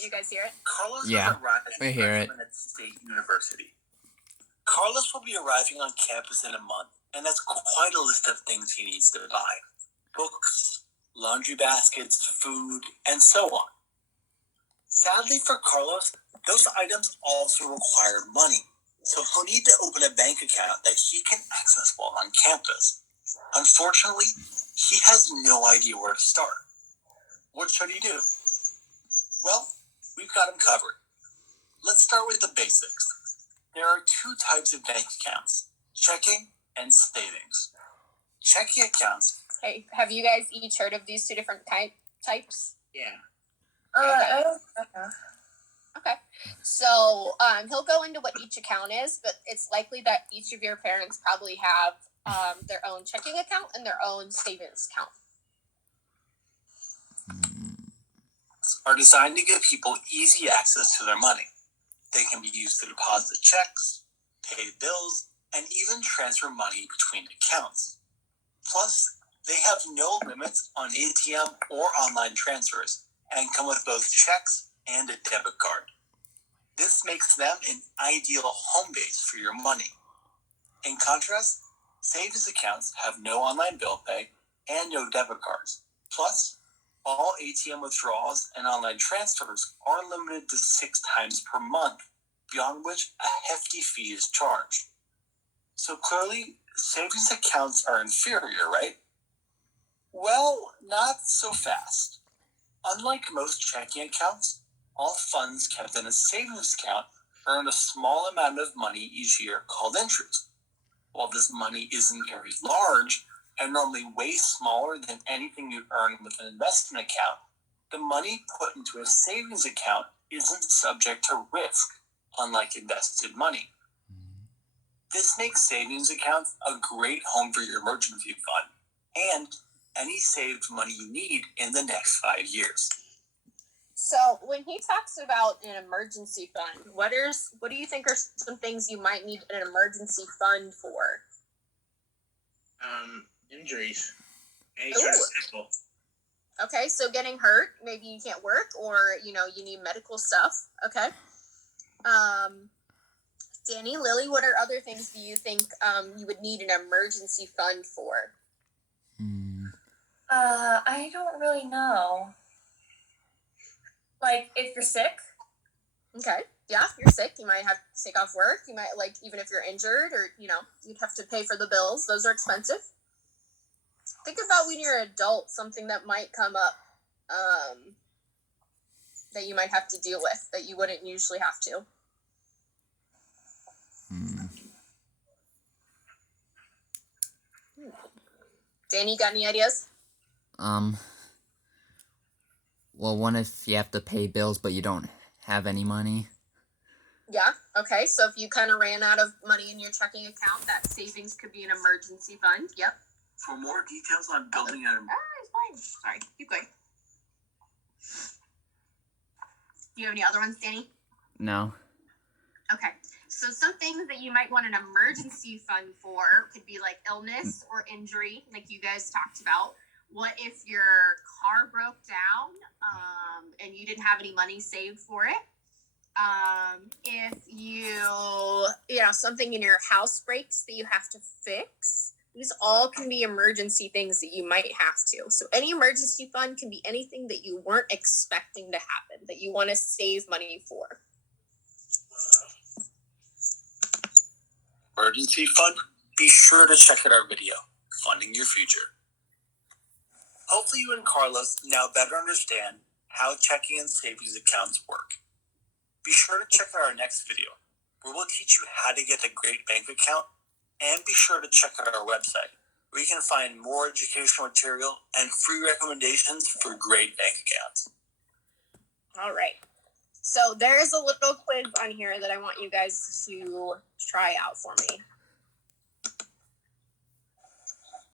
Can you guys hear it? Carlos Yeah, is arriving I hear it. at State University. Carlos will be arriving on campus in a month, and that's quite a list of things he needs to buy. Books, laundry baskets, food, and so on. Sadly for Carlos, those items also require money, so he'll need to open a bank account that he can access while on campus. Unfortunately, he has no idea where to start. What should he do? Well, we've got him covered. Let's start with the basics. There are two types of bank accounts, checking and savings. Checking accounts. Hey, have you guys each heard of these two different types? Yeah. Okay. So he'll go into what each account is, but it's likely that each of your parents probably have their own checking account and their own savings account. Are designed to give people easy access to their money. They can be used to deposit checks, pay bills, and even transfer money between accounts. Plus, they have no limits on ATM or online transfers and come with both checks and a debit card. This makes them an ideal home base for your money. In contrast, savings accounts have no online bill pay and no debit cards. Plus, all ATM withdrawals and online transfers are limited to 6 times per month, beyond which a hefty fee is charged. So clearly, savings accounts are inferior, right? Well, not so fast. Unlike most checking accounts, all funds kept in a savings account earn a small amount of money each year called interest. While this money isn't very large, and normally way smaller than anything you earn with an investment account, the money put into a savings account isn't subject to risk, unlike invested money. This makes savings accounts a great home for your emergency fund and any saved money you need in the next 5 years. So when he talks about an emergency fund, what do you think are some things you might need an emergency fund for? Injuries. Any sort of medical. Okay, so getting hurt, maybe you can't work, or you need medical stuff. Okay. Danny, Lily, what are other things do you think you would need an emergency fund for? I don't really know. Like, if you're sick? Okay. Yeah, if you're sick, you might have to take off work. You might, even if you're injured or, you'd have to pay for the bills. Those are expensive. Think about when you're an adult, something that might come up that you might have to deal with that you wouldn't usually have to. Danny, got any ideas? Well, what if you have to pay bills but you don't have any money? Yeah, okay. So if you kind of ran out of money in your checking account, that savings could be an emergency fund. Yep. For more details on building an it's fine. Sorry, keep going. Do you have any other ones, Danny? No. Okay. So some things that you might want an emergency fund for could be like illness or injury, like you guys talked about. What if your car broke down and you didn't have any money saved for it? If something in your house breaks that you have to fix. These all can be emergency things that you might have to. So any emergency fund can be anything that you weren't expecting to happen, that you want to save money for. emergency fund, be sure to check out our video, Funding Your Future. Hopefully you and Carlos now better understand how checking and savings accounts work. Be sure to check out our next video, where we'll teach you how to get a great bank account, and be sure to check out our website, where you can find more educational material and free recommendations for great bank accounts. All right. So there is a little quiz on here that I want you guys to try out for me.